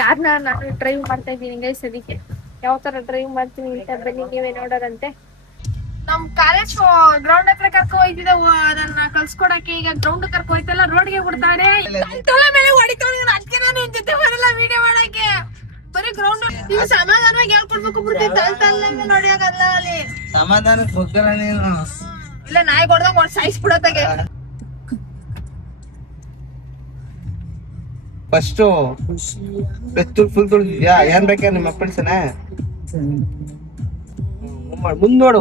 ಕಾರ್ನ ನಾನು ಡ್ರೈವ್ ಮಾಡ್ತಾ ಇದ್ದೀನಿ ಗೈಸ್. ಅದಕ್ಕೆ ಯಾವ ತರ ಡ್ರೈವ್ ಮಾಡ್ತೀನಿ ಅಂತ ಬನ್ನಿ ನೀವೇ ನೋಡೋರಂತೆ. ನಮ್ ಕಾಲೇಜ್ ಗ್ರೌಂಡ್ ಹತ್ರ ಕರ್ಕೊ ಹೋಯ್ತಿದ್ದ ಅದನ್ನ ಕಲ್ಸ್ಕೊಡಕ್ಕೆ. ಈಗ ಗ್ರೌಂಡ್ ಕರ್ಕೊ ಹೋಯ್ತಲ್ಲ ರೋಡ್ಗೆ ಬಿಡ್ತಾನೆ ಮೇಲೆ ಹೊಡಿತಾನೆ. ಅದಕ್ಕೆ ನಾನು ನಿನ್ ಜೊತೆ ಬರಲ್ಲ ವಿಡಿಯೋ ಮಾಡಕ್ಕೆ. ಬರೀ ಗ್ರೌಂಡ್ ನೀವು ಸಮಾಧಾನವಾಗಿ ಹೇಳ್ಕೊಡ್ಬೇಕು. ಬಿಡ್ತೀನಿ ನೋಡಿಯಾಗಲ್ಲ ಅಲ್ಲಿ ಸಮಾಧಾನಕ್ಕೆ ಹೋಗಲ್ಲ ನೀನು. ಇಲ್ಲ ನಾಯಿ ಕೊಡ್ದಾಗ ಸಾಯಿಸ್ಬಿಡತ್ತಾಗೆ. ಫಸ್ಟ್ ಬೆತ್ತುಲ್ ಫುಲ್ ತುಳಿದ್ಯಾ? ಏನ್ ಬೇಕಾ ನಿಮ್ಮ ಅಪ್ಪಳ್ಸನ? ಮುಂದೋಡು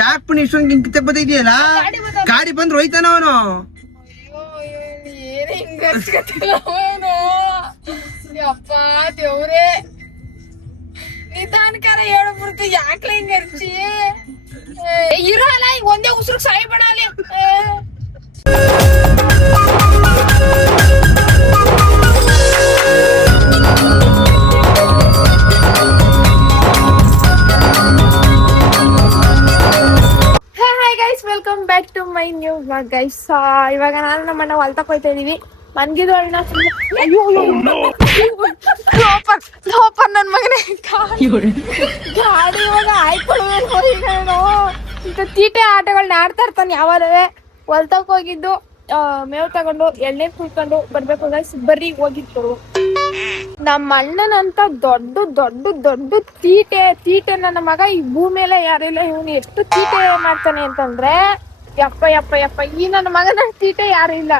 ಯಾಕೆ ಪುಣ್ಯ ಇಷ್ಟೊಂದು ಗಿಂಕಿತ ಬದಿದೆಯಲ್ಲ? ಗಾಡಿ ಬಂದ್ರೆ ಹೋಯ್ತಾನ ಅವನು. ಏನೇ ಹಿಂಗ ಅವನು ಅಪ್ಪ ದೇವ್ರೇ ನಿಧಾನಕಾರ ಹೇಳ್ಬಿಡ್ತು. ಯಾಕ್ಲ ಹಿಂಗ ಹರ್ಚಿ ಇರೋ ಅಲ್ಲ ಈಗ ಒಂದೇ ಉಸಿರು ಸಾಯ್ಬೇಡ ಅಲ್ಲಿ. Welcome back to my new vlog guys. ಇವಾಗ ನಾನು ನಮ್ಮನ್ನ ಹೊಲ್ತಕ್ ಹೋಯ್ತಾ ಇದೀವಿ. ಮನ್ಗಿದ್ರು ಅಣ್ಣ ಲೋಪರ್ ನನ್ ಮಗನೇ ಗಾಡಿ ಇವಾಗ ಆಯ್ಕೊಳ್ಳುವೇನು. ಇಂಥ ತೀಟೆ ಆಟಗಳನ್ನ ಆಡ್ತಾ ಇರ್ತಾನೆ ಯಾವಾಗಲೇ. ಹೊಲ್ತಕ್ ಹೋಗಿದ್ದು ಮೇವ್ ತಗೊಂಡು ಎಳ್ನೀರ್ ಕುಯ್ಕೊಂಡು ಬರ್ಬೇಕು ಗೈಸ್. ಬರ್ರಿ ಹೋಗಿತ್ತು. ನಮ್ಮ ಅಣ್ಣನಂತ ದೊಡ್ಡ ದೊಡ್ಡ ದೊಡ್ಡ ತೀಟೆ ನನ್ನ ಮಗ ಈ ಭೂಮಿಯಲ್ಲ ಯಾರಿಲ್ಲ. ಇವನು ಎಷ್ಟು ತೀಟೆ ಮಾಡ್ತಾನೆ ಅಂತಂದ್ರೆ ಯಪ್ಪ ಯಪ್ಪ ಯಪ್ಪ ಈ ನನ್ನ ಮಗನ ತೀಟೆ ಯಾರು ಇಲ್ಲ.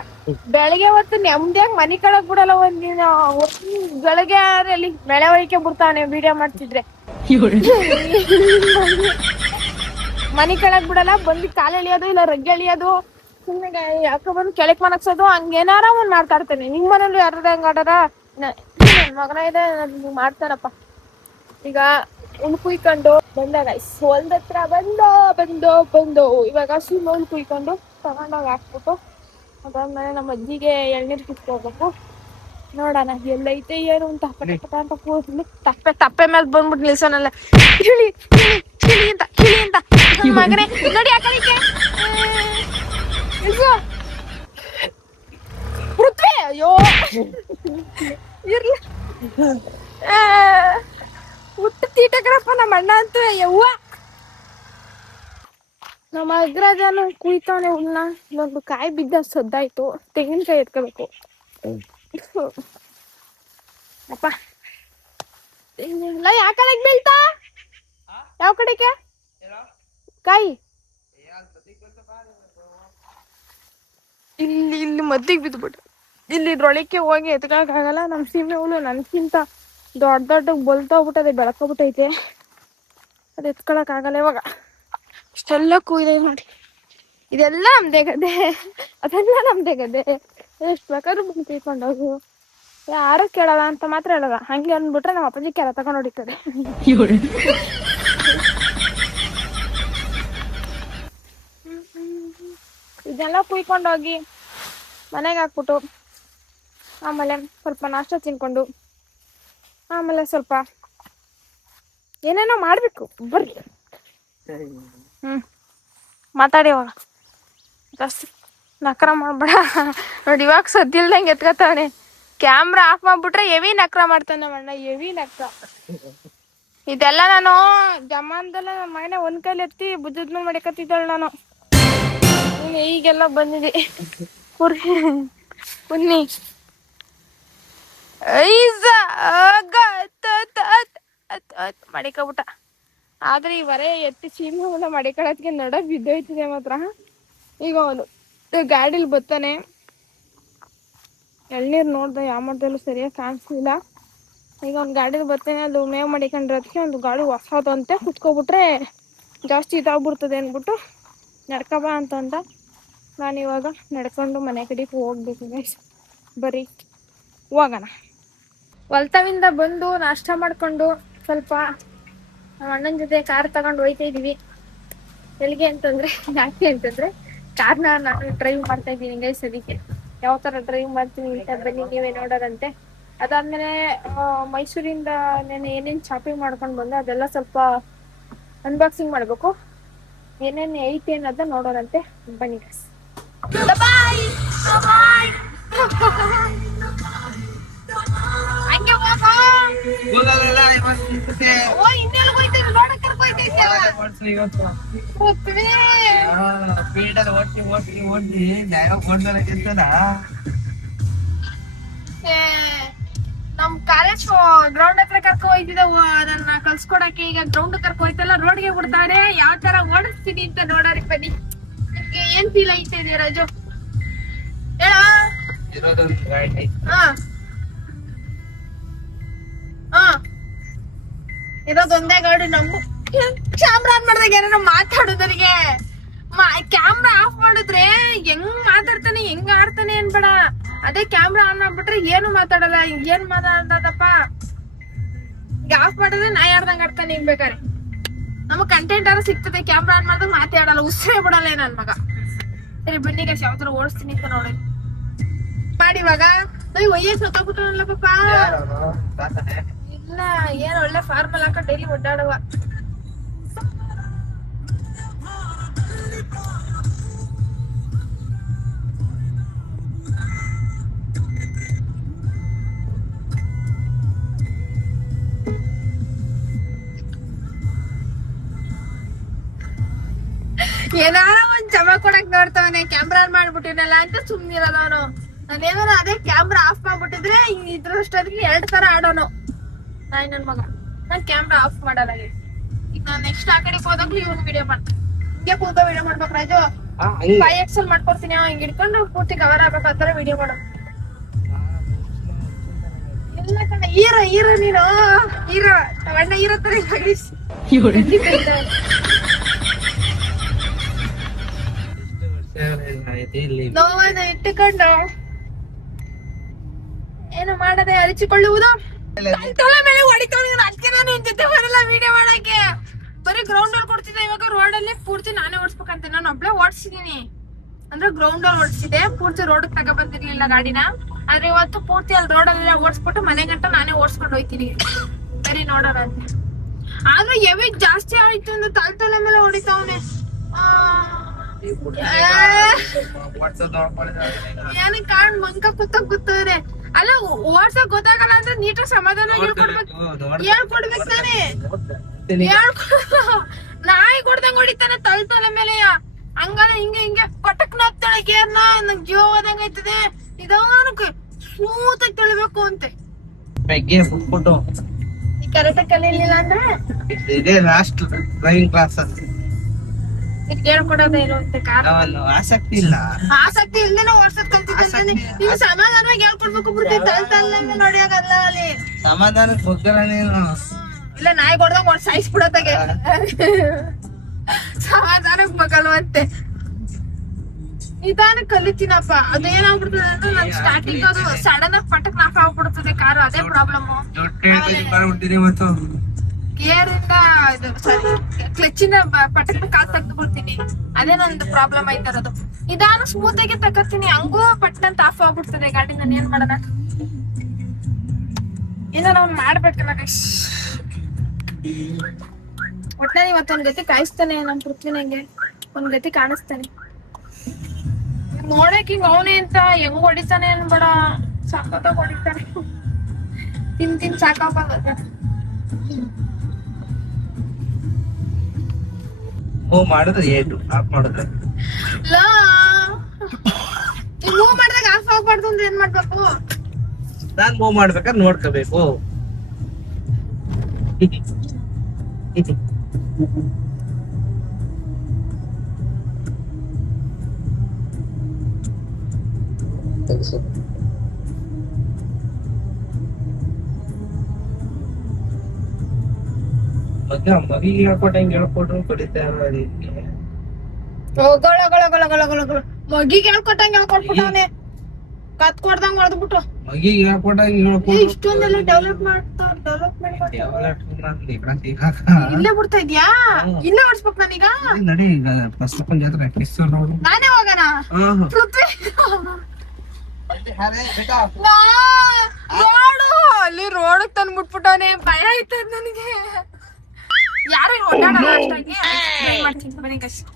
ಬೆಳಗ್ಗೆ ಹೊತ್ತು ನೆಮ್ಮದಿಯಾಗಿ ಮನಿ ಕಳಕ್ ಬಿಡಲ್ಲ. ಒಂದಿನ ಬೆಳಗ್ಗೆ ಅಲ್ಲಿ ಬೆಳೆ ಒಯ್ಕೆ ಬಿಡ್ತಾವನೆ ವಿಡಿಯೋ ಮಾಡ್ತಿದ್ರೆ. ಮನಿ ಕಳಕ್ ಬಿಡಲ್ಲ. ಬಂದು ಕಾಲು ಎಳಿಯೋದು ಇಲ್ಲ ರಗ್ಗೆ ಎಳಿಯೋದು. ಸುಮ್ಮನೆ ಯಾಕ ಬಂದು ಕೆಳಕ್ ಮನಗ್ಸೋದು ಹಂಗೇನಾರ ಒಂದ್ ಮಾಡ್ತಾ ಇರ್ತಾನೆ. ನಿಮ್ ಮನೇಲಿ ಯಾರ ಹಂಗ ಆಟಾರ ಮಗನ ಇದೆ ಮಾಡ್ತಾನಪ್ಪ. ಈಗ ಉಣ್ ಕುಯ್ಕೊಂಡು ಬಂದ ಗೈಸ್. ಹೊಲ್ದತ್ರ ಬಂದು ಇವಾಗ ಸುಮ್ಮನೆ ಉಣ್ ಕುಯ್ಕೊಂಡು ತಗೊಂಡೋಗಿ ಹಾಕ್ಬಿಟ್ಟು ಅದಾದ್ಮೇಲೆ ನಮ್ಮ ಅಜ್ಜಿಗೆ ಎಳ್ನೀರ್ ಕಿತ್ಕೋಬೇಕು. ನೋಡೋಣ ಎಲ್ಲೈತೆ ಏನು ಅಂತ ಅಂತ ಕೂದ್ಲು ತಪ್ಪೆ ಮೇಲೆ ಬಂದ್ಬಿಟ್ಟು ನಿಲ್ಸೋನಲ್ಲ. ಕಿಳಿ ಅಂತ ಮಗನೇ ನೋಡಿ ಯಾಕಲಿಕ್ಕೆ ಪೃಥ್ವಿ. ಅಯ್ಯೋ ಇರ್ಲಿ ಹುಟ್ಟು ತೀಟಕರಪ್ಪ ನಮ್ಮ ಅಣ್ಣ ಅಂತೂ. ಯವ್ವ ನಮ್ಮ ಅಗ್ರಜನು ಕುಯ್ತಾನೆ ಹುಲ್ನ. ಇವಾಗ ಕಾಯಿ ಬಿದ್ದ ಸದ್ದಾಯ್ತು. ತೆಂಗಿನಕಾಯಿ ಎತ್ಕೋಬೇಕು ಅಪ್ಪ. ಯಾವ ಕಡೆಗೆ ಬೀಳ್ತಾ? ಯಾವ ಕಡೆಗೆ ಕಾಯಿ? ಇಲ್ಲಿ ಮದ್ದಿಗೆ ಬಿದ್ಬಿಟ್ಟು ಇಲ್ಲಿ ಇದ್ರೊಳಕ್ಕೆ ಹೋಗಿ ಎತ್ಕೊಳಕ್ಕಾಗಲ್ಲ. ನಮ್ಮ ಸೀಮೆ ಹುಳು ನನ್ಕಿಂತ ದೊಡ್ಡ ಬಲ್ತೋಗ್ಬಿಟ್ಟದೆ, ಬೆಳಕೋಗ್ಬಿಟ್ಟೈತೆ. ಅದು ಎತ್ಕೊಳಕ್ಕಾಗಲ್ಲ ಇವಾಗ. ಇಷ್ಟೆಲ್ಲ ಕೂಯ್ದೆ ನೋಡಿ. ಇದೆಲ್ಲ ನಮ್ದೇ ಗದ್ದೆ, ಅದೆಲ್ಲ ನಮ್ದೇ ಗದ್ದೆ. ಎಷ್ಟು ಬೇಕಾದ್ರೂ ಬಂದು ಕುಯ್ಕೊಂಡೋಗು, ಯಾರು ಕೇಳಲ್ಲ ಅಂತ ಮಾತ್ರ ಹೇಳಲ್ಲ. ಹಂಗೆ ಅಂದ್ಬಿಟ್ರೆ ನಮ್ಮ ಅಪ್ಪಾಜಿ ಕೆಲ ತಗೊಂಡು ಹೊಡಿತದೆ. ಇದೆಲ್ಲ ಕುಯ್ಕೊಂಡೋಗಿ ಮನೆಗೆ ಹಾಕ್ಬಿಟ್ಟು ಆಮೇಲೆ ಸ್ವಲ್ಪ ನಾಷ್ಟ ತಿನ್ಕೊಂಡು ಆಮೇಲೆ ಸ್ವಲ್ಪ ಏನೇನೋ ಮಾಡ್ಬೇಕು. ಬರ್ರಿ ಮಾತಾಡಿ ಅವಾಗ ಜಾಸ್ತಿ ನಕ್ರ ಮಾಡ್ಬೇಡ. ನೋಡಿ ಇವಾಗ ಸದ್ದಿಲ್ದಂಗೆ ಎತ್ಕೊತಾವನೆ. ಕ್ಯಾಮ್ರಾ ಆಫ್ ಮಾಡ್ಬಿಟ್ರೆ ಹೆವಿ ನಕ್ರ ಮಾಡ್ತಾನೆ ನಮ್ಮ ಅಣ್ಣ, ಹೆವಿ ನಕ್ರ. ಇದೆಲ್ಲ ನಾನು ಜಮಾನದಲ್ಲ ನಮ್ಮ ಮಗನೇ ಒಂದ್ ಕೈಲಿ ಎತ್ತಿ ಬುದ್ಧದ್ನ ಮಾಡಿಕತ್ತಿದ್ದಾಳೆ ನಾನು. ಈಗೆಲ್ಲ ಬಂದಿದೆ ಬನ್ನಿ ಮಡಿಕಬಿಟ್ಟ. ಆದ್ರೆ ಈ ವರೆ ಎತ್ತಿ ಚೀಮ ಮಡಿಕಳತ್ಗೆ ನಡ ಬಿದ್ದೋಯ್ತಿದೆ ಮಾತ್ರ. ಈಗ ಅವನು ಗಾಡಿಲಿ ಬರ್ತಾನೆ. ಎಳ್ನೀರ್ ನೋಡ್ದೆ ಯಾವ ಮಾಡ್ದಲ್ಲೂ ಸರಿಯಾಗಿ ಕಾಣಿಸ್ಲಿಲ್ಲ. ಈಗ ಅವ್ನು ಗಾಡಿಲಿ ಬರ್ತಾನೆ. ಅದು ಮೇವ್ ಮಾಡಿಕೊಂಡ್ರದಕ್ಕೆ ಒಂದು ಗಾಡಿ ಹೊಸದಂತೆ ಕುತ್ಕೊಬಿಟ್ರೆ ಜಾಸ್ತಿ ಇದಾಗ್ಬಿಡ್ತದೆ ಅಂದ್ಬಿಟ್ಟು ನಡ್ಕಬ ಅಂತಂದ. ನಾನಿವಾಗ ನಡ್ಕೊಂಡು ಮನೆ ಕಡೆಗೆ ಹೋಗ್ಬೇಕು ಗೈಸ್. ಬರ್ರಿ ಹೋಗೋಣ. ಹೊಲ್ತವಿಂದ ಬಂದು ನಾಷ್ಟ ಮಾಡ್ಕೊಂಡು ಸ್ವಲ್ಪ ನಮ್ಮ ಅಣ್ಣನ ಜೊತೆ ಕಾರ್ ತಗೊಂಡು ಹೋಯ್ತಾ ಇದೀವಿ. ಎಲ್ಲಿಗೆ ಅಂತಂದ್ರೆ ಯಾಕೆ ಅಂತಂದ್ರೆ ಕಾರ್ನ ನಾನು ಡ್ರೈವ್ ಮಾಡ್ತಾ ಇದ್ದೀನಿ ಗೈಸ್. ಅದಕ್ಕೆ ಯಾವ ತರ ಡ್ರೈವ್ ಮಾಡ್ತೀನಿ ಅಂತ ಬನ್ನಿ ನೀವೇ ನೋಡೋರಂತೆ. ಅದಾದ್ಮೇಲೆ ಮೈಸೂರಿಂದ ನಾನು ಏನೇನು ಶಾಪಿಂಗ್ ಮಾಡ್ಕೊಂಡು ಬಂದೆ ಅದೆಲ್ಲ ಸ್ವಲ್ಪ ಅನ್ಬಾಕ್ಸಿಂಗ್ ಮಾಡ್ಬೇಕು. ಏನೇನು ಐತೆ ಅನ್ನೋದನ್ನ ನೋಡೋರಂತೆ. ಬನ್ನಿ ಗೈಸ್. ಕೂದಲೆಲ್ಲ ಇವತ್ತು ನಿಂತಿದೆ. ಓ ಇನ್ನೆಲ್ಲ ಹೋಯ್ತೈತೆ ನೋಡಕ್ ಕರ್ಕೊಯ್ತೈತೆ ಓಡ್ಸು ಇವತ್ತು. ಹೋಗ್ತೀವಿ. ಸ್ಪೀಡಲ್ಲಿ ಓಡಿ ನ್ಯಾಯ ಓಡ್ದಲ್ಲ ಗೆಲ್ತದ. ಏ, ನಮ್ ಕಾಲೇಜ್ ಗ್ರೌಂಡ್ ಹತ್ರ ಕರ್ಕೊ ಹೋಯ್ತಿದ್ದ ನನ್ನ ಕಲ್ಸ್ಕೊಡಕ್ಕೆ. ಈಗ ಗ್ರೌಂಡ್ ಕರ್ಕೊ ಹೋಯ್ತಲ್ಲ ರೋಡ್ಗೆ ಬಿಡ್ತಾರೆ. ಯಾವ ತರ ಓಡಿಸ್ತೀನಿ ಅಂತ ನೋಡೋರಿ ಬನ್ನಿ. ನಿಮ್ಗೆ ಏನ್ ಫೀಲ್ ಐತೆ ರಾಜು ಹೇಳ? ಇರೋದೊಂದು ಗಾಡಿ. ಹಾ ಹಾ ಇರೋದೊಂದೇ ಗಾಡಿ. ನಮ್ಮ ಕ್ಯಾಮ್ರಾ ಆನ್ ಮಾಡಿದಾಗ ಏನಾರ ಮಾತಾಡೋದರಿಗೆ ಕ್ಯಾಮ್ರಾ ಆಫ್ ಮಾಡಿದ್ರೆ ಹೆಂಗ್ ಮಾತಾಡ್ತಾನೆ ಹೆಂಗ್ ಆಡ್ತಾನೆ ಅನ್ಬೇಡ. ಅದೇ ಕ್ಯಾಮ್ರಾ ಆನ್ ಆಗ್ಬಿಟ್ರೆ ಏನು ಮಾತಾಡಲ್ಲ. ಏನ್ ಮಾತಾಡದಪ್ಪ ಆಫ್ ಮಾಡಿದ್ರೆ ನಾ ಯಾರ್ದಂಗ ಆಡ್ತಾನೆ ಹಿಂಗ್ ಬೇಕಾರೆ. ನಮಗ್ ಕಂಟೆಂಟ್ ಆದ್ರೂ ಸಿಗ್ತದೆ. ಕ್ಯಾಮ್ರಾ ಆನ್ ಮಾಡಿದಾಗ ಮಾತಾಡಲ್ಲ, ಉಸಿರೇ ಬಿಡಲ್ಲ ನನ್ ಮಗ. ಸರಿ ಬನ್ನಿಗ ಯಾವ್ದಾರ ಓಡಿಸ್ತೀನಿ ಅಂತ ನೋಡಿ ಮಾಡಿ. ಇವಾಗ ವಯ್ಯಸ್ ಹೊತ್ತಾಗ್ಬಿಟ್ಟಲ್ಲ ಪಾಪ. ಇಲ್ಲ ಏನ್ ಒಳ್ಳೆ ಫಾರ್ಮಲ್ ಹಾಕ ಡೈಲಿ ಓಡಾಡುವ. ಏನಾರ ಒಂದ್ ಜಮ ಕೊಡಕ್ ನೋಡ್ತಾವನೆ. ಕ್ಯಾಮ್ರಾ ಆನ್ ಮಾಡ್ಬಿಟ್ಟಿನಲ್ಲ ಅಂತ ಸುಮ್ನಿರೋದವನು. ನಾನೇನಾರ ಅದೇ ಕ್ಯಾಮ್ರಾ ಆಫ್ ಮಾಡ್ಬಿಟ್ಟಿದ್ರೆ ಇದ್ರಷ್ಟೊತ್ತಿಗೆ 2 ತರ ಆಡೋನು ನಾಯಿ ನನ್ ಮಗ. ನಾನ್ ಕ್ಯಾಮ್ರಾ ಆಫ್ ಮಾಡಲ್ಲ. ಈಗ ನಾನ್ ನೆಕ್ಸ್ಟ್ ಆ ಕಡೆಗೆ ಹೋದಾಗ್ಲೂ ಇವ್ನು ವಿಡಿಯೋ ಮಾಡ್ತೀನಿ. ಹಿಂಗೆ ಕೂತ ವಿಡಿಯೋ ಮಾಡ್ಬೇಕು ರಾಜು. 5x ಮಾಡ್ಕೊಡ್ತೀನಿ. ಹಿಂಗ್ ಹಿಡ್ಕೊಂಡು ಪೂರ್ತಿ ಕವರ್ ಆಗ್ಬೇಕು ಆ ತರ ವಿಡಿಯೋ ಮಾಡೋದು. ಇಲ್ಲ ಕಣ ಹೀರೋ ನೀನು ಹೀರೋ. ಅಣ್ಣ ಹೀರೋ ತರ ನೋವನ್ನು ಇಟ್ಟುಕೊಂಡು ಏನು ಮಾಡದೆ ಅರಿಚಿಕೊಳ್ಳುವುದು. ತಲೆ ಮೇಲೆ ಹೊಡಿತಾವ. ಅದಕ್ಕೆ ನಾನು ನಿನ್ ಜೊತೆ ಬರಲ್ಲ ವಿಡಿಯೋ ಮಾಡಕ್ಕೆ. ಬರೀ ಗ್ರೌಂಡ್ ಅಲ್ಲಿ ಕೊಡ್ತಿದ್ದೆ. ಇವಾಗ ರೋಡ್ ಅಲ್ಲಿ ಪೂರ್ತಿ ನಾನೇ ಓಡಿಸ್ಬೇಕಂತ. ನಾನು ಒಬ್ಳೆ ಓಡಿಸಿದೀನಿ ಅಂದ್ರೆ ಗ್ರೌಂಡ್ ಅಲ್ಲಿ ಓಡಿಸಿದೆ. ಪೂರ್ತಿ ರೋಡ್ ತಗ ಬಂದಿರ್ಲಿಲ್ಲ ಗಾಡಿನ. ಆದ್ರೆ ಇವತ್ತು ಪೂರ್ತಿ ಅಲ್ಲಿ ರೋಡ್ ಅಲ್ಲೆಲ್ಲ ಓಡಿಸ್ಬಿಟ್ಟು ಮನೆ ಗಂಟ ನಾನೇ ಓಡಿಸ್ಕೊಂಡು ಹೋಯ್ತೀನಿ. ಬರೀ ನೋಡೋಣ ಅಂತ. ಆದ್ರೂ ಎವಿ ಜಾಸ್ತಿ ಆಯ್ತು ಅಂದ್ರೆ ತಲೆ ಮೇಲೆ ಹೊಡಿತಾವನೆ. ಏನ ಕಾಣ್ ಮಂಕ ಕೂತವ್ರೆ. ಅಲ್ಲ ಓಡ್ಸಕ್ ಗೊತ್ತಾಗಲ್ಲ ಅಂದ್ರೆ ನೀಟಾಗಿ ಸಮಾಧಾನ ಹೇಳ್ಕೊಡ್ಬೇಕು ತಾನೆ. ನಾಯಿ ಕೊಡ್ದಂಗ್ ಹೊಡಿತಾನೆ ತಲೆ ಮೇಲೆ. ಹಂಗಲ್ಲ ಹಿಂಗೆ ಪಟಕ್ ನಾಗ್ತಾಳೆ ಗೇರ್ನ. ನಂಗೆ ಜೀವ ಹೋದಂಗ ಆಯ್ತದೆ. ನಿಧಾನಕ್ಕೆ ಸ್ಮೂತಾಗಿ ತೊಳಿಬೇಕು ಅಂತೆ. ಕರೆಕ್ಟಾಗಿ ಕಲೀಲಿಲ್ಲ ಅಂದ್ರೆ ಇದೇ ಲಾಸ್ಟ್ ಡ್ರೈವಿಂಗ್ ಕ್ಲಾಸ್. ಹೇಳ್ಕೊಡೋದೇನು ಅಂತ ಆಸಕ್ತಿ ಇಲ್ಲ. ಆಸಕ್ತಿ ಇಲ್ದೇನೆ ಓಡ್ಸಕ್ ಕಲ್ತಿದ್ದೀನಿ. ನೀನು ಸಮಾಧಾನವಾಗಿ ಹೇಳ್ಕೊಡ್ಬೇಕು. ಬಿಡ್ತೀನಿ ತಲೆ ನೋಡಿಯಾಗಲ್ಲ ಅಲ್ಲಿ ಸಮಾಧಾನಕ್ಕೆ ಹೋಗಲ್ಲ ನೀನು. ಇಲ್ಲ ನಾಯಿ ಕೊಡ್ದಂಗ್ ಓಡ್ ಸಾಯಿಸ್ಬಿಡತ್ತಾಗೆ. ಸಮಾಧಾನಕ್ ಮಗಲ್ವಂತೆ. ನಿಧಾನ ಕಲಿತೀನಪ್ಪ. ಅದೇನಾಗ್ಬಿಡ್ತದೆ ಅಂದ್ರೆ ನನ್ ಸ್ಟಾರ್ಟಿಂಗ್ ಅದು ಸಡನ್ ಆಗಿ ಪಟಕ್ ನಾಫ್ ಆಗ್ಬಿಡ್ತದೆ ಕಾರು. ಅದೇ ಪ್ರಾಬ್ಲಮ್. ಗೇರ್ ಇಂದ ಕ್ಲಚ್ಚಿನ ಪಟಕ್ ಕಾಲ್ ತೆಗ್ದು ಬಿಡ್ತೀನಿ. ಅದೇ ನಂದು ಪ್ರಾಬ್ಲಮ್ ಆಯ್ತಾರದು. ನಿಧಾನ ಸ್ಮೂತ್ ಆಗಿ ತಗೋತೀನಿ. ಹಂಗೂ ಪಟ್ಟಂತ ಆಫ್ ಆಗ್ಬಿಡ್ತದೆ ಗಾಡಿ. ನಾನು ಏನ್ ಮಾಡೋಣ. ಏನೋ ನಾವ್ ಮಾಡ್ಬೇಕಲ್ಲ ಗೈಸ್. ಒಟ್ನಲ್ಲಿ ಇವತ್ತೊಂದ್ ಗತಿ ಕಾಯಿಸ್ತಾನೆ ನಮ್ ಪೃಥ್ವಿನಂಗೆ. ಒಂದ್ ಗತಿ ಕಾಣಿಸ್ತಾನೆ. ನೋಡಕ್ ಹಿಂಗ್ ಅವನೇ ಅಂತ ಹೆಂಗ್ ಹೊಡಿತಾನೆ ಅನ್ಬೇಡ. ಸಾಕೋತಾಗ ಹೊಡಿತಾನೆ. ತಿನ್ ಸಾಕಪ್ಪ. ಮಾಡಿದ್ರೆ ಏನು ಆಫ್ ಮಾಡಿದ್ರೆ ಮೂವ್ ಮಾಡಿದಾಗ ಆಫ್ ಆಗ್ಬಾರ್ದು ಅಂದ್ರೆ ಏನ್ ಮಾಡ್ಬೇಕು? ನಾನ್ ಮೂವ್ ಮಾಡ್ಬೇಕಾದ್ರೆ ನೋಡ್ಕೋಬೇಕು. ಮಗಿಗೆ ಹೇಳ್ಕೊಟ್ಟಂಗೆ ಹೇಳ್ಕೊಟ್ರು ಕಡಿತಾರೆ. ಮಗಿಗೆ ಹೇಳ್ಕೊಟ್ಟಂಗೆ ಹೇಳ್ಕೊಟ್ಬಿಟ್ಟವನೆ. ಕತ್ ಕೊಡ್ದಂಗ್ ಹೊಡೆದ್ಬಿಟ್ಟು ಮಗಿಗೆ ಹೇಳ್ಕೊಟ್ಟಂಗೆ ಹೇಳ್ಕೊಟ್ಟು ಇಷ್ಟೊಂದೆಲ್ಲ ಡೆವಲಪ್ಮೆಂಟ್ ಇಲ್ಲೇ ಬಿಡ್ತಾ ಇದ್ಯಾ? ಇಲ್ಲೇ ಓಡಿಸ್ಬೇಕು ನಾನೀಗ. ನಡಿ ಈಗ ಫಸ್ಟ್ ಆಫ್ ಆಲ್ ಜಾತ್ರೆ ನೋಡು. ನಾನೇ ಹೋಗೋಣ ಪೃಥ್ವಿ. ನೋಡು ಅಲ್ಲಿ ರೋಡ್ ತಂದ್ಬಿಟ್ಬಿಟ್ಟವನೆ. ಭಯ ಆಯ್ತದ ನನಗೆ. ಯಾರು ಓಡಾಡಲ್ಲ ಅಷ್ಟಾಗಿ. ಮಾಡ್ತೀನಿ ಬನ್ನಿ ಕಷ್ಟ.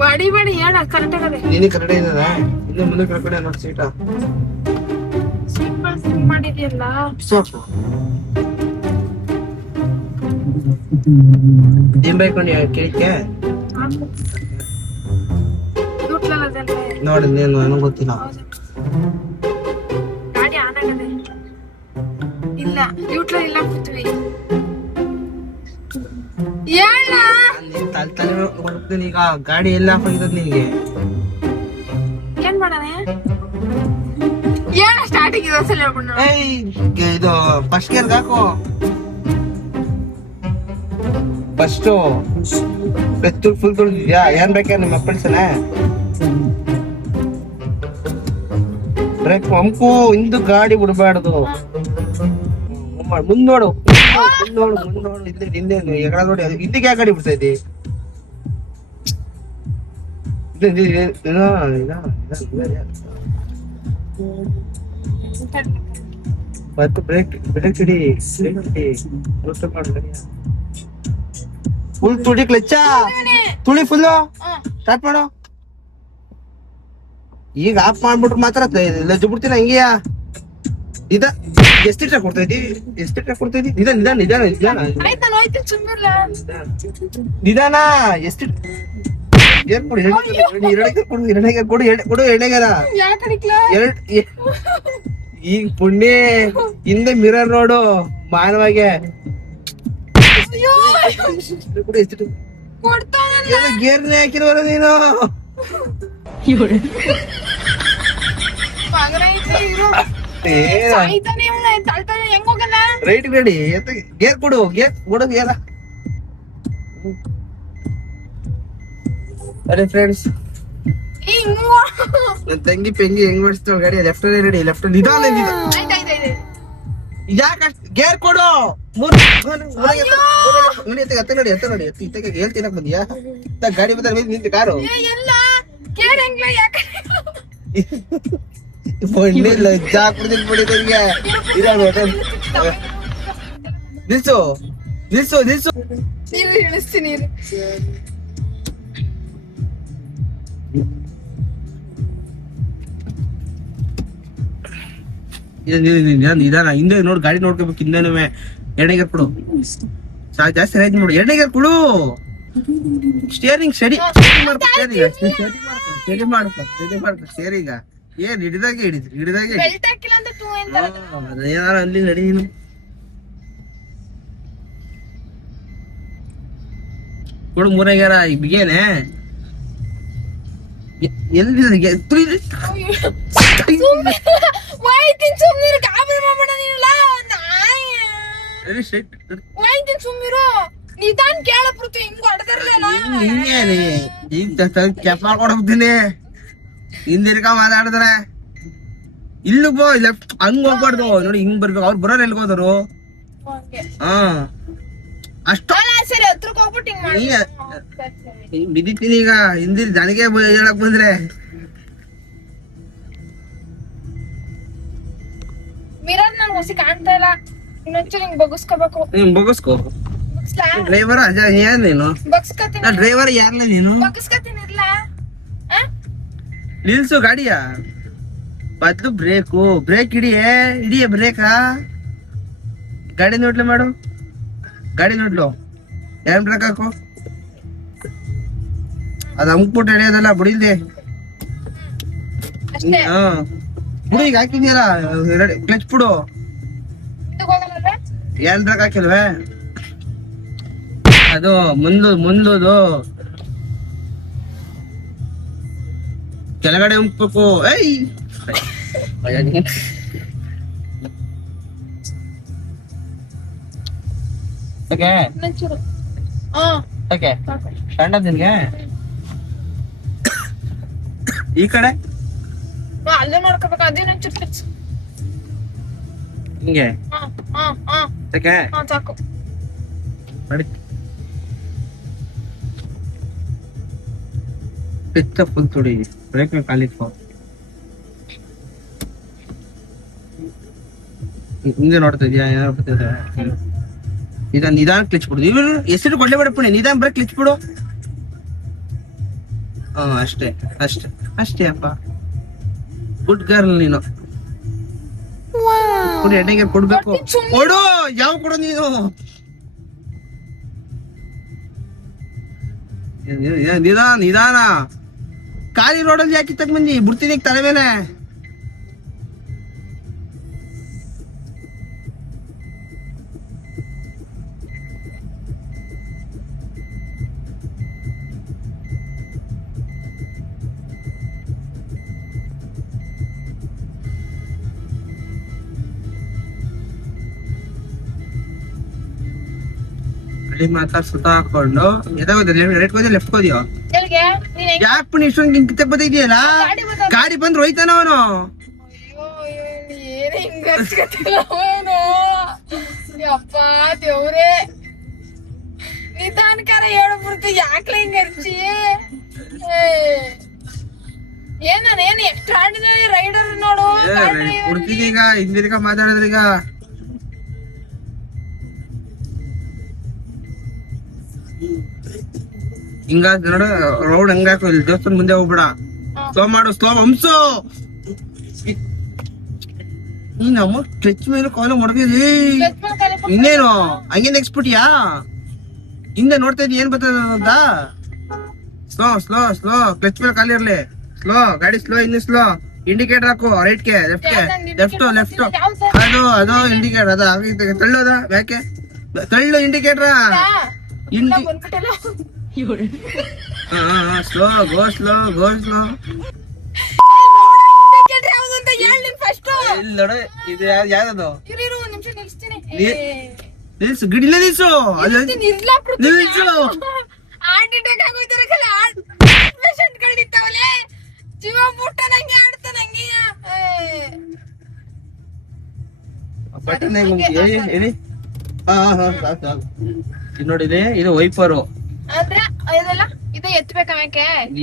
ಬಡಿ ಬಡಿ ಹೇಳ ಕರೆಕ್ಟ್ ಆಗದೆ. ನೀನು ಕರೆಕ್ಟ್ ಇದ್ದದ ಇನ್ನು ಮುಂದೆ ಕರ್ಕೊಂಡೆ ನೋಡಿ ಸೀಟ ಸಿಂಪಲ್ ಮಾಡಿದ್ಯಲ್ಲ. ಸಾಕು ಏನ್ ಬೇಕು ನೀವು ಕೇಳಿಕೆ ನೋಡಿ ನೀನು ನನಗೆ ಗೊತ್ತಿಲ್ಲ. ಗಾಡಿ ಆನ್ ಆಗದೆ ಇಲ್ಲ ನ್ಯೂಟ್ರಲ್ ಇಲ್ಲ ಕೂತ್ವಿ. ಹೇಳ ತಲೆ ನೋಡ್ತೀನಿ ಈಗ ಗಾಡಿ ಎಲ್ಲ ಆಫ್ ಆಗಿದ್ದದ ನಿನ್ಗೆ. ಏನ್ ಮಾಡೋಣ ಹೇಳ ಸ್ಟಾರ್ಟಿಂಗ್ ಇದೊಂದ್ಸಲ ಹೇಳ್ಬಿಡು. ಇದು ಫಸ್ಟ್ ಗೇರ್ಗೆ ಹಾಕು. ಫಸ್ಟ್ ಬೆತ್ತೂರ್ ಫುಲ್ ತುಳಿದ್ಯಾ? ಏನ್ ಬೇಕಾ ನಿಮ್ಮ ಅಪ್ಪಳ್ಸನ? ಬ್ರೇಕ್ ಹಂಪು ಹಿಂದು ಗಾಡಿ ಬಿಡಬಾರ್ದು. ಮುಂದೋಡು ಮುಂದೋಡು ಮುಂದೋಡು ಹಿಂದೆ ಹಿಂದೆ ಎಗಡ ನೋಡಿ. ಹಿಂದಿಗೆ ಯಾಕೆ ಗಾಡಿ ಬಿಡ್ತಾ ಇದ್ದಿ? ಮತ್ತು ಬ್ರೇಕ್ ಬ್ರೇಕ್ ಹಿಡಿ ಫುಲ್ ತುಳಿ ಕ್ಲಚ್ಚ ತುಳಿ ಫುಲ್ಲು ಸ್ಟಾರ್ಟ್ ಮಾಡು. ಈಗ ಆಫ್ ಮಾಡ್ಬಿಟ್ರೆ ಮಾತ್ರ ಲಜ್ಜು ಬಿಡ್ತೀನಿ ಹಂಗೆಯಾ. ಇದ ಎಷ್ಟು ಟ್ರಾಕ್ ಕೊಡ್ತಾ ಇದ್ದೀವಿ? ಎಷ್ಟು ಟ್ರಾಕ್ ಕೊಡ್ತಾ ಇದ್ದೀವಿ? ನಿಧಾನ ನಿಧಾನ ನಿಧಾನ ನಿಧಾನ. ಎಷ್ಟು ಏನ್ ಕೊಡು ಎರಡಕ್ಕೆ ಕೊಡು ಎರಡಕ್ಕೆ ಕೊಡು ಕೊಡು ಎಣ್ಣೆಗಾರ ಎರಡ್. ಈಗ ಪುಣ್ಯ ಹಿಂದೆ ಮಿರರ್ ನೋಡು ಮಾನವಾಗೆ. ಗೇರ್ನೇ ಹಾಕಿರೋರ ನೀನು. ರೈಟ್ ರೆಡಿ ಗೇರ್ ಕೊಡು ಗೇರ್ ಕೊಡು ಗೇರ. ಅರೆ ಫ್ರೆಂಡ್ಸ್ ನನ್ ತಂಗಿ ಪೆಂಗಿ ಹೆಂಗ್ ಮಾಡಿಸ್ತಾವ ಗಾಡಿ. ಲೆಫ್ಟ್ ರೆಡಿ ಲೆಫ್ಟ್ ನಿಧಾನ ಯಾಕೆ ಗೇರ್ ಕೊಡು. ನೋಡಿ ಎತ್ತ ನೋಡಿ ಎತ್ತ ನೋಡಿ ಎತ್ತ ಇತ್ತ ಹೇಳ್ತೀನ ಬಂದಿಯಾ? ಗಾಡಿ ಬಂದ ನಿಂತು ಕಾರು ಲಜ್ಜಾ ಹಾಕ್ಬಿಡ್ತೀನಿ ಬಿಡಿದವ್ರಿಗೆ. ನಿಲ್ಸು ನಿಲ್ಸು ನಿಲ್ಸು. ನಿಧಾನ ಹಿಂದೆ ನೋಡಿ ಗಾಡಿ ನೋಡ್ಕೋಬೇಕು. ಹಿಂದೆನೂ ಎಣ್ಣೆಗೆ ಕೊಡು. ಜಾಸ್ತಿ ರೈಟ್ ನೋಡು ಎಣ್ಣೆಗೆ ಕೊಡು. ಸ್ಟೇರಿಂಗ್ ಸ್ಟಡಿ ಮಾಡ್ಕೊ. ಸ್ಟಡಿ ಮಾಡ್ಕೊ ಸ್ಟೇರಿಂಗ ಏನ್ ಹಿಡಿದಾಗೆ ಹಿಡಿದ್ರಿ ಹಿಡಿದಾಗೆ ಏನಾರ ಅಲ್ಲಿ ನಡಿ. ನೀನು ಕೊಡು ಮೂರಾಗ್ಯಾರ ಈಗ ಬಿಗೇನೆ ಎಲ್ಲಿ ಕೆಪ್ ಮಾಡ್ಕೊಡ್ತೀನಿ. ಹಿಂದಿರ್ಕ ಮಾತಾಡಿದ್ರೆ ಇಲ್ಲಿ ಬೋ ಲೆಫ್ಟ್ ಹಂಗ್ ಹೋಗ್ಬಾರ್ದು ನೋಡಿ. ಹಿಂಗ್ ಬರ್ಬೇಕು. ಅವ್ರು ಬರೋರು ಎಲ್ಗ ಹೋದರು? ಹಾ ಅಷ್ಟು ಬಿದ್ದಿತೀನಿ ಈಗ. ಹಿಂದಿಲ್ ನನಗೆ ಹೇಳಕ್ ಬಂದ್ರೆ ಮಿರರ್ ನನ್ ಹೊಸಿ ಕಾಣ್ತಾ ಇಲ್ಲ. ಇನ್ನೊಂಚೂರು ಹಿಂಗ್ ಬಗ್ಸ್ಕೋಬೇಕು. ಬಗ್ಸ್ಕೋ. ಡ್ರೈವರ್ ಯಾರ್ ನೀನು? ಡ್ರೈವರ್ ಯಾರ್ಲ ನೀನು? ನಿಲ್ಸು ಗಾಡಿಯ ಬದ್ಲು ಬ್ರೇಕು ಬ್ರೇಕ್ ಹಿಡಿಯ ಬ್ರೇಕಾ. ಗಾಡಿ ನೋಡ್ಲಿ ಮಾಡು. ಗಾಡಿ ನೋಡ್ಲು ಏನ್ ಬ್ರೇಕ್ ಹಾಕು. ಅದ್ ಅಮ್ಕ್ಬಿಟ್ಟು ಹಿಡಿಯೋದಲ್ಲ ಬಿಡಿಲ್ದೆ. ಹಾ ಬಿಡು ಈಗ ಹಾಕಿದ್ಯಲ್ಲ ಕ್ಲಚ್ ಬಿಡು. ಏನ್ ಬ್ರೇಕ್ ಹಾಕಿಲ್ವೇ? ಅದು ಮುಂದುದು ಕೆಳಗಡೆ ಉಂಕ್ಬೇಕು. ಸಣ್ಣ ನಿನ್ಗೆ ಈ ಕಡೆ ಅಲ್ಲೇ ನೋಡ್ಕೋಬೇಕು. ಅದೇ ಹಿಂಗೆ ಸಾಕು ಮಾಡಿ. ಕ್ಲಚ್ ಫುಲ್ ತುಡಿ, ಬ್ರೇಕ್ ಕಾಲಿಟ್ಕೋ. ಹಿಂದೆ ನೋಡ್ತಾ ಇದೀಯಾ ಏನಾರು ಬರ್ತಿದೆ? ನಿಧಾನ ಕ್ಲಿಚ್ ಬಿಡು. ಇವ್ರು ಹೆಸರು ಕೊಡ್ಲೇ ಬಿಡಪ್ಪಣೆ, ನಿಧಾನ ಬರೀ ಕ್ಲಿಚ್ ಬಿಡು. ಅಷ್ಟೇ ಅಷ್ಟೇ ಅಷ್ಟೇ ಅಪ್ಪ, ಗುಡ್ ಗರ್ಲ್ ನೀನು. ಕೊಡಿ ಎಣ್ಣೆಗೆ ಕೊಡ್ಬೇಕು. ಕೊಡು, ಯಾವ ಕೊಡು ನೀನು? ನಿಧಾನ ನಿಧಾನ, ಖಾಲಿ ರೋಡಲ್ಲಿ ಯಾಕೆ ತಗ್ ಬಂದಿ? ಬಿಡ್ತೀನಿ ತಲೆ ಮೇಲೆ. ಮಾತ್ರ ಸುತ್ತ ಹಾಕೊಂಡು ಲೆಫ್ಟ್ ಲೆಫ್ಟ್ ಯಾಕೆ ಪುಣ್ಯ ಇಷ್ಟೊಂದು ಕಿತ್ತಕ್ ಬತ್ತಿದ್ಯಲ್ಲ? ಗಾಡಿ ಬಂದ್ರೆ ಹೋಯ್ತಾನ ಅವನು. ಅಪ್ಪ ದೇವ್ರೆ, ನಿಧಾನಕಾರ ಹೇಳ್ಬಿಡ್ತು, ಯಾಕ್ಲ ಹಿಂಗ ಹರ್ಚಿ? ಏನ್ ಎಕ್ಸ್ಟ್ರಾ ಆರ್ಡಿನರಿ ರೈಡರ್ ನೋಡು. ಕೊಡ್ತೀನಿ ಈಗ, ಹಿಂದಿರ್ಗ ಮಾತಾಡಿದ್ರೀಗ. ಹಿಂಗ ನೋಡ ರೋಡ್ ಹಂಗಾಕು, ಇಲ್ಲಿ ದೇವಸ್ಥಾನ ಮುಂದೆ ಹೋಗ್ಬೇಡ. ಸ್ಲೋ ಮಾಡು, ಸ್ಲೋ ಹಂಸು. ನೀನ್ ಅಮ್ಮ ಕ್ಲಚ್ ಮೇಲೆ ಕಾಲು ಮಾಡ್ತೀರಿ. ಇನ್ನೇನು ಹಂಗೆ ನೆಕ್ಸ್ಟ್ ಬಿಟ್ಟಿಯಾ? ಹಿಂದೆ ನೋಡ್ತಾ ಇದ್ದಿ ಏನ್ ಬರ್ತದ? ಸ್ಲೋ ಸ್ಲೋ ಸ್ಲೋ, ಕ್ಲಚ್ ಮೇಲೆ ಕಾಲಿರ್ಲಿ. ಸ್ಲೋ ಗಾಡಿ ಸ್ಲೋ, ಇನ್ನು ಸ್ಲೋ. ಇಂಡಿಕೇಟರ್ ಹಾಕು, ರೈಟ್ಗೆ ಲೆಫ್ಟ್ಗೆ, ಲೆಫ್ಟ್ ಲೆಫ್ಟ್. ಅದು ಇಂಡಿಕೇಟರ್, ಅದು ಆಗಿದೆ. ತಳ್ಳೋದ ಯಾಕೆ? ತಳ್ಳು indicator. Slow go, slow go, slow. ಇದು ಯಾವ್ದು? ನಿಲ್ಸು, ಗಿಡಿಲ್ಲ ನಿಲ್ಸು, ನಿಲ್ಸು. ಹೇಳಿ. ನೋಡಿದೆ, ಇದು ವೈಪರು.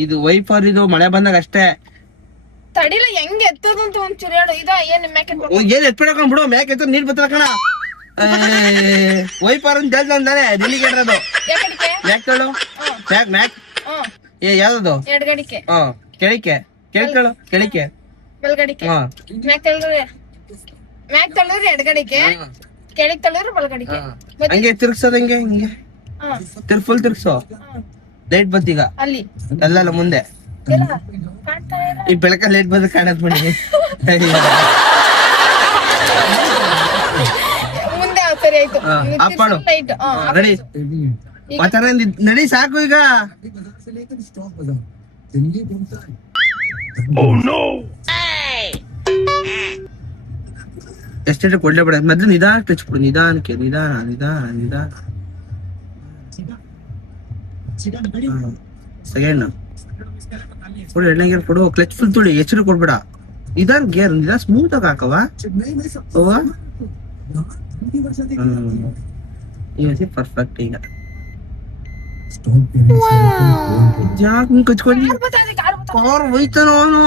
ಇದು ವೈಪರ್, ಇದು ಮಳೆ ಬಂದಾಗ ಅಷ್ಟೇ. ತಡಿಲ ಹೆಂಗ್ ಎತ್ತದಂತ ಒಂಚೂರು ಹೇಳು. ಏನ್ ಎತ್ಬಿಡಕೊಂಡ್ ಬಿಡು, ಮ್ಯಾಕ್ ಎತ್ತ ನೀರ್ ಬತ್ತ ಕಣ. ವೈಪರ್ ಅಂತ ಹೇಳ್ತಾನೆ ನಿಲ್ಲಿಗೆಡ್ರದು. ಮ್ಯಾಕ್ ತಳು, ಮ್ಯಾಕ್ ಮ್ಯಾಕ್. ಯಾವ್ದು? ಎಡಗಡಿಕೆ. ಕೆಳಿಕೆ ಕೇಳು, ಕೆಳಿಕೆ ಬಲ್ಗಡಿಕೆ. ಮ್ಯಾಕ್ ತಳ್ಳಿದ್ರೆ ಎಡಗಡಿಕೆ, ಕೆಳಗ್ ತಳ್ಳಿದ್ರೆ ಬಲ್ಗಡಿಕೆ. ಹಂಗೆ ತಿರ್ಗ್ಸೋದ್ ಹಂಗೆ ಹಿಂಗೆ ಫುಲ್ ತಿರ್ಗ್ಸೋ. ಲೈಟ್ ಬಂತೀಗ ಅಲ್ಲಿ ಅಲ್ಲಲ್ಲ ಮುಂದೆ. ಈ ಬೆಳಕ ಲೈಟ್ ಬಂದ ಕಾಣತ್ ಮಾಡಿ ಮುಂದೆ. ಸರಿ ಆಯ್ತು, ಅಪ್ಪಾಡು ರೆಡಿ ಮಾತಾಡ. ನಡಿ ಸಾಕು ಈಗ. ಎಷ್ಟೇ ಕೊಡ್ಲೇ ಬಿಡ. ಮೊದ್ಲು ನಿಧಾನ ಟಚ್ ಬಿಡು, ನಿಧಾನಕ್ಕೆ, ನಿಧಾನ ನಿಧಾನ ನಿಧಾನ. ಸೆಕೆಂಡ್ ಕೊಡು, ಎಣ್ಣೆ ಗೇರ್ ಕೊಡು. ಕ್ಲಚ್ ಫುಲ್ ತುಳಿ, ಎಚ್ಚರ ಕೊಡ್ಬೇಡ. ನಿಧಾನ ಗೇರ್, ನಿಧಾನ ಸ್ಮೂತ್ ಆಗಿ ಹಾಕವ. ಪರ್ಫೆಕ್ಟ್. ಈಗ ಯಾಕೆ ಕಚ್ಕೊಂಡಿ? ಕಾರ್ ಹೋಯ್ತಾನ ಅವನು.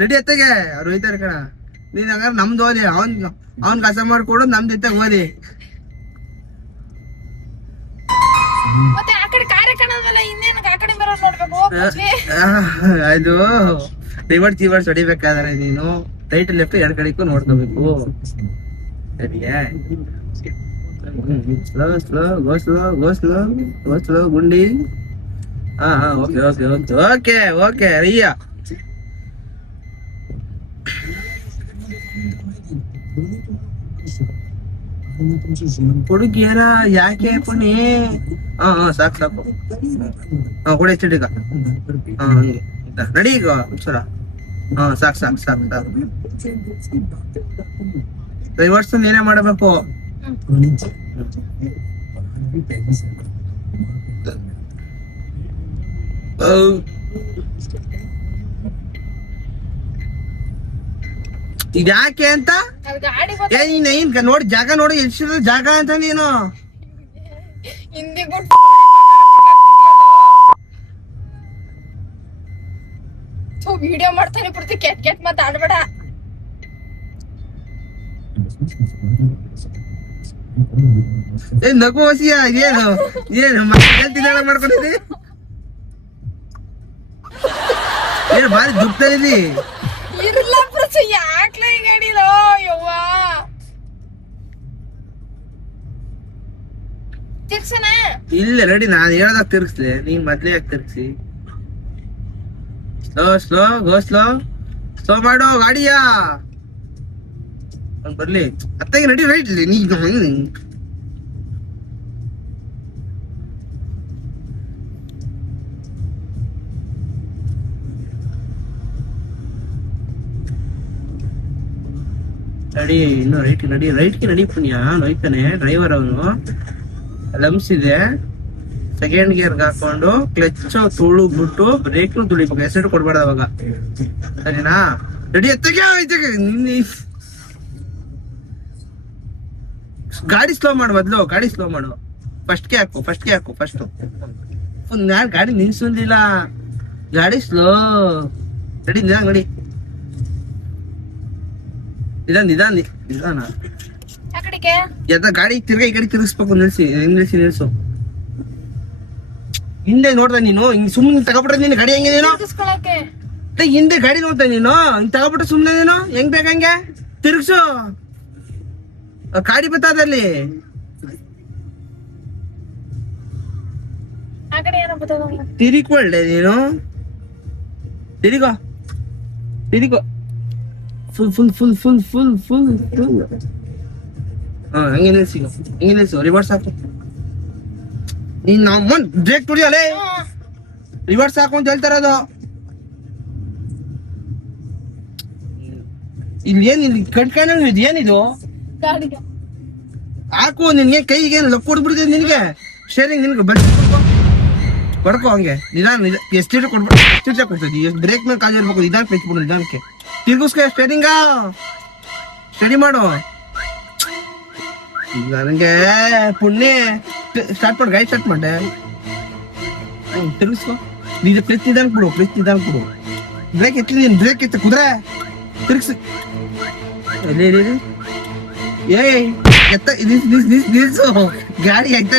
ರೆಡಿ ಎತ್ತಗೆ ಅವ್ರು ಹೋಯ್ತಾರೆ ಕಣ. ನೀನ್ ಹಂಗಾರ ನಮ್ದು ಓದಿ, ಅವ್ನ್ ಕಸ ಮಾಡ್ಕೊಡು, ನಮ್ದು ಎತ್ತಾಗ ಓದಿ. ಅದು ರಿವರ್ಸ್ ಹೊಡಿಬೇಕಾದ್ರೆ ನೀನು ರೈಟ್ ಲೆಫ್ಟ್ ಎರಡ್ ಕಡೆಗೂ ನೋಡ್ಕೋಬೇಕು. ಸರಿಯಾ? Slow slow go, slow go, slow go, slow ಗುಂಡಿ. Okay okay okay okay okay ರಯ್ಯ. ಹುಡುಗಿಯರ ಯಾಕೆ ಪುಣಿ? ಸಾಕು ಸಾಕು. ಕೊಡಿ ಚಿಡಿಗ. ಹಂಗೆ ರೆಡಿ ಈಗ ಒಂದ್ಸಲ. ಸಾಕು ಸಾಕು ಸಾಕು ಸಾಕು. ರಿವರ್ಸ್ ಏನೇ ಮಾಡಬೇಕು. ಇದ್ಯಾಕೆ ಅಂತ ನೋಡಿ, ಜಾಗ ನೋಡಿ, ಎಷ್ಟು ಜಾಗ ಅಂತ ನೀನು ಹಿಂದಿ ವಿಡಿಯೋ ಮಾಡ್ತಾನೆ ಪೂರ್ತಿ ಕೆಟ್ ಮಾತಾಡ್ಬೇಡ. ನಗು ಹಸಿಯ ಏನು ಹೇಳ್ತಿದ್ದಾಳ ಮಾಡ್ಕೊಂಡಿದ್ದಿ ಏನು ಭಾರಿ ದುಃಖದಲ್ಲಿ ಇರ್ಲ ಪ್ರಸ ಯಾಕ್ಲ ಈಗ ಹಿಡಿಲೋ ಯವ್ವ ತಿರ್ಸನ ಇಲ್ಲ ರೆಡಿ ನಾನು ಹೇಳ್ದಾಗ ತಿರ್ಗಿಸ್ಲಿ ನೀನ್ ಮೊದ್ಲೇ ಯಾಕೆ ತಿರ್ಗಿಸಿ ಸ್ಲೋ ಮಾಡೋ ಗಾಡಿಯಾ ಬರ್ಲಿ ಅತ್ತಾಗಿ ರೆಡಿ ರೈಟ್ ನೀ ನಡಿ ಇನ್ನು ರೈಟ್ಗೆ ನಡಿ ಪುಣ್ಯ ನೋಯ್ತಾನೆ ಡ್ರೈವರ್ ಅವನು ಲಮ್ಸ್ ಇದೆ ಸೆಕೆಂಡ್ ಗೇರ್ಗೆ ಹಾಕೊಂಡು ಕ್ಲಚ್ ತುಳುಗ್ಬಿಟ್ಟು ಬ್ರೇಕ್ನು ತುಳಿಬೇಕು ಹೆಸರು ಕೊಡ್ಬಾರ್ದು ಅವಾಗ ಸರಿನಾ ರೆಡಿ ಗಾಡಿ ಸ್ಲೋ ಮಾಡು ಮೊದ್ಲು ಗಾಡಿ ಸ್ಲೋ ಮಾಡು ಫಸ್ಟ್ಗೆ ಹಾಕು ಫಸ್ಟ್ ನಾನ್ ಗಾಡಿ ನಿಲ್ಸೊಂದಿಲ್ಲ ಗಾಡಿ ಸ್ಲೋ ರೆಡಿ ನೋಡಿ ನಿಧಾನ ಗಾಡಿ ತಿರ್ಗಾ ಈ ಕಡೆ ತಿರ್ಗಿಸ್ಬೇಕು ನಿಲ್ಸು ಹಿಂದೆ ನೋಡ್ದ ನೀನು ಹಿಂಗ್ ಸುಮ್ಮನೆ ತಗೊಬಿಟ್ರೆ ನೀನು ಗಾಡಿ ಹೆಂಗೆ ನೀನು ಹಿಂದೆ ಗಾಡಿ ನೋಡ್ತಾ ನೀನು ಹಿಂಗ್ ತಗೊಬಿಟ್ರೆ ಸುಮ್ನೆ ನೀನು ಹೆಂಗ್ ಬೇಕಂಗೆ ತಿರ್ಗ್ಸು ಗಾಡಿ ಬತ್ತಾದಲ್ಲಿ ತಿರಿಕೊಳ್ಳೆ ನೀನು ತಿರಿಗೋ ಫುಲ್ ಹಂಗೆ ನಿಲ್ಸು ರಿವರ್ಸ್ ಹಾಕು ನೀನ್ ನಮ್ಮನ್ ಬ್ರೇಕ್ ತುಳಿಯಲೇ ರಿವರ್ಸ್ ಹಾಕು ಅಂತ ಹೇಳ್ತಾ ಇರೋದು ಇಲ್ಲಿ ಕಟ್ಕೊಂಡು ಏನಿದು ಹಾಕು ನಿನ್ಗೆ ಕೈಗೆ ಲಕ್ ಕೊಡ್ಬಿಡ್ತಿದ್ ನಿನ್ಗೆ ಶೇರಿಂಗ್ ನಿನ್ಗೆ ಬಡ್ಕೋ ಹಂಗೆ ನಿಧಾನ ಎಷ್ಟು ಕೊಡ್ತದೆ ಬ್ರೇಕ್ ಮೇಲೆ ಕಾಲು ಇರ್ಬೇಕು ನಿಧಾನ ಬಿಡು ನಿಧಾನಕ್ಕೆ ತಿರ್ಗಿಸ್ಕೊ ಸ್ಟೇರಿಂಗ ಸ್ಟಡಿ ಮಾಡು ನನಗೆ ಪುಣ್ಯ ಸ್ಟಾರ್ಟ್ ಮಾಡು ಗಾಡಿ ಸ್ಟಾರ್ಟ್ ಮಾಡೆ ತಿರ್ಗಿಸ್ಕೊ ನೀನು ಪ್ಲೇಸ್ ನಿಧಾನ ಕೊಡು ಬ್ರೇಕ್ ಎತ್ತಿ ನೀನು ಬ್ರೇಕ್ ಎತ್ತ ಕುದ್ರೆ ತಿರ್ಗಿಸಿ ಏಯ್ ಎತ್ತ ನಿಲ್ಸು ಗಾಡಿ ಎತ್ತ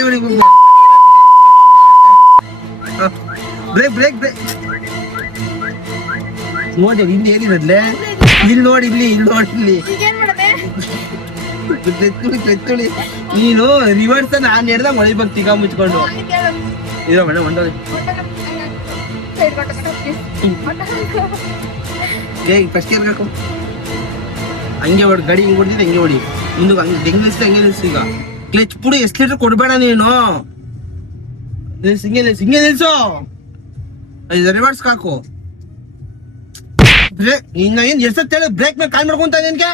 ಬ್ರೇಕ್ ನೋಡಿ ಇಲ್ಲಿ ಏನಿರದ್ಲೆ ಇಲ್ಲಿ ನೋಡಿ ನೀನು ರಿವರ್ಸ್ ನಾನ್ ಹೇಳ್ದ ಮಳೆ ಬಂದು ತಿಗ ಮುಚ್ಕೊಂಡು ಇರೋ ಮೇಡಮ್ ಒಂದೋಳಿ ಫಸ್ಟ್ ಇಯರ್ ಹಾಕು ಹಂಗೆ ಹೊಡಿ ಗಾಡಿ ಹಿಂಗೆ ಹೊಡಿದ್ರೆ ಹಂಗೆ ಹೊಡಿ ಮುಂದೆ ಹಂಗೆ ಹಂಗೆ ನಿಲ್ಸಿ ಈಗ ಕ್ಲಚ್ ಪುಡಿ ಎಷ್ಟು ಲೀಟರ್ ಕೊಡ್ಬೇಡ ನೀನು ಹಿಂಗೆ ನಿಲ್ಸು ರಿವರ್ಸ್ ಹಾಕು ಬ್ರೇಕ್ ಇನ್ನ ಏನ್ ಎಷ್ಟೊತ್ತು ಹೇಳಿ ಬ್ರೇಕ್ ಮೇಲೆ ಕಾಲ್ ಮಾಡ್ಕೊಂತ ನಿನ್ಗೆ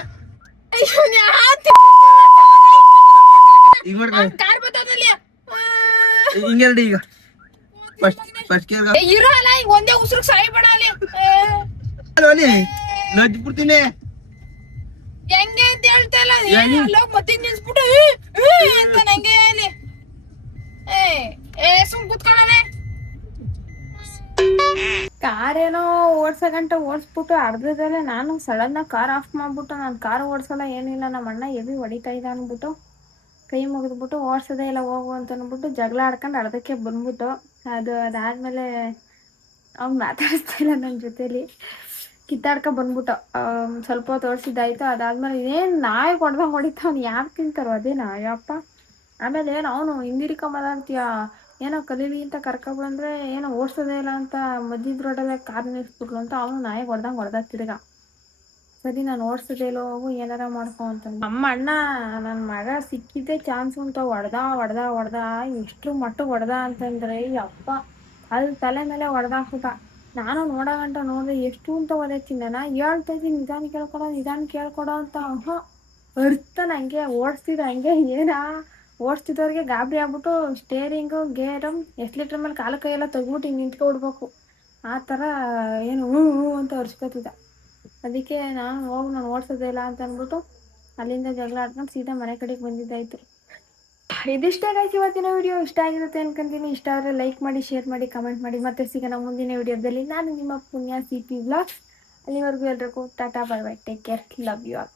ಹಿಂಗೆ ರೆಡಿ ಈಗ ಫಸ್ಟ್ ಒಂದೇ ಉಸಿರು ಸಾಯ್ಬೇಡ ಅಲ್ಲಿ ಬಿಡ್ತೀನಿ ಹೆಂಗೆ ಅಂತ ಹೇಳ್ತಾ ಇಲ್ಲ ಮತ್ತೆ ನಿಲ್ಸ್ಬಿಟ್ಟು ಅಂತ ನಂಗೆ ಅಲ್ಲಿ ಸುಮ್ ಕುತ್ಕೊಳ್ಳೋಣ ಕಾರ್ ಏನೋ ಓಡ್ಸಗಂಟ ಓಡಿಸ್ಬಿಟ್ಟು ಅರ್ಧದಲ್ಲೇ ನಾನು ಸಡನ್ ಆಗಿ ಕಾರ್ ಆಫ್ ಮಾಡ್ಬಿಟ್ಟು ನಾನು ಕಾರ್ ಓಡಿಸಲ್ಲ ಏನಿಲ್ಲ ನಮ್ಮ ಅಣ್ಣ ಎಲ್ಲಿ ಹೊಡಿತಾ ಇದ್ದ ಅಂದ್ಬಿಟ್ಟು ಕೈ ಮುಗಿದ್ಬಿಟ್ಟು ಓಡಿಸೋದೇ ಇಲ್ಲ ಹೋಗು ಅಂತ ಅಂದ್ಬಿಟ್ಟು ಜಗಳ ಆಡ್ಕೊಂಡು ಅರ್ಧಕ್ಕೆ ಬಂದ್ಬಿಟ್ಟು ಅದಾದ್ಮೇಲೆ ಅವ್ನು ಮಾತಾಡಿಸ್ತಾ ಇಲ್ಲ ನನ್ನ ಜೊತೆಲಿ ಕಿತ್ತಾಡ್ಕೊಂಡು ಬಂದ್ಬಿಟ್ಟು ಸ್ವಲ್ಪ ಹೊತ್ತು ಓಡಿಸಿದ್ದಾಯ್ತು ಅದಾದ್ಮೇಲೆ ಏನ್ ನಾಯಿ ಹೊಡ್ದಂಗೆ ಹೊಡಿತಾ ಅವ್ನು ಯಾರು ತಿಂತಾರೋ ಅದೇನಾ ಅಯ್ಯಪ್ಪ ಆಮೇಲೆ ಏನು ಅವನು ಹಿಂದಿರಿಕೊಂಬಂತೀಯ ಏನೋ ಕಲೀಲಿ ಅಂತ ಕರ್ಕೊಬಂದ್ರೆ ಏನೋ ಓಡಿಸೋದೇ ಇಲ್ಲ ಅಂತ ಮಧ್ಯದ ರೋಡಲ್ಲೇ ಕಾರ್ ನಿಲ್ಸ್ಬಿಟ್ಲು ಅಂತ ಅವನು ನಾಯಿ ಹೊಡ್ದ ತಿರ್ಗ ಸರಿ ನಾನು ಓಡಿಸೋದೇ ಇಲ್ಲ ಹೋಗು ಏನಾರ ಮಾಡ್ಕೊ ಅಂತ ನಮ್ಮ ಅಣ್ಣ ನನ್ನ ಮಗ ಸಿಕ್ಕಿದ್ದೆ ಚಾನ್ಸ್ ಅಂತ ಹೊಡ್ದ ಎಷ್ಟು ಮಟ್ಟಿಗೆ ಹೊಡ್ದ ಅಂತಂದ್ರೆ ಅಪ್ಪ ಅಲ್ಲಿ ತಲೆ ಮೇಲೆ ಹೊಡೆದಾಕ್ಬಿಟ್ಟ ನಾನು ನೋಡೋಗಂಟ ನೋಡಿದ್ರೆ ಎಷ್ಟು ಅಂತ ಒದೆತೀನಿ ನಾನು ಹೇಳ್ತಾ ಇದ್ದೀನಿ ನಿಧಾನ ಕೇಳ್ಕೊಡೋ ಅಂತ ಅರ್ಥ ಹಂಗೆ ಓಡಿಸ್ತಿದ್ದ ಹಂಗೆ ಓಡಿಸ್ತಿದ್ದವ್ರಿಗೆ ಗಾಬರಿ ಆಗ್ಬಿಟ್ಟು ಸ್ಟೇರಿಂಗು ಗೇರು ಎಷ್ಟು ಲೀಟ್ರ್ ಮೇಲೆ ಕಾಲು ಕೈಯೆಲ್ಲ ತೆಗ್ಬಿಟ್ಟು ಹಿಂಗೆ ನಿಂತ್ಕೊಡ್ಬೇಕು ಆ ಥರ ಏನು ಹ್ಞೂ ಅಂತ ಅರ್ಸ್ಕೊತಿದ್ದ ಅದಕ್ಕೆ ನಾನು ಓಡಿಸೋದೇ ಇಲ್ಲ ಅಂತ ಅಂದ್ಬಿಟ್ಟು ಅಲ್ಲಿಂದ ಜಗಳ ಆಡ್ಕೊಂಡು ಸೀದಾ ಮನೆ ಕಡೆಗೆ ಬಂದಿದ್ದಾಯ್ತು ಇದಿಷ್ಟೇ ಗೈಸ್ ಇವತ್ತಿನ ವಿಡಿಯೋ. ಇಷ್ಟ ಆಗಿರುತ್ತೆ ಅನ್ಕೊಂತೀನಿ. ಇಷ್ಟ ಆದರೆ ಲೈಕ್ ಮಾಡಿ, ಶೇರ್ ಮಾಡಿ, ಕಮೆಂಟ್ ಮಾಡಿ. ಮತ್ತೆ ಸಿಗೋಣ ಮುಂದಿನ ವಿಡಿಯೋದಲ್ಲಿ. ನಾನು ನಿಮ್ಮ ಪುಣ್ಯ CP ವ್ಲಾಗ್ಸ್. ಅಲ್ಲಿವರೆಗೂ ಎಲ್ರಿಗೂ ಟಾಟಾ, bye bye, take care, love you all.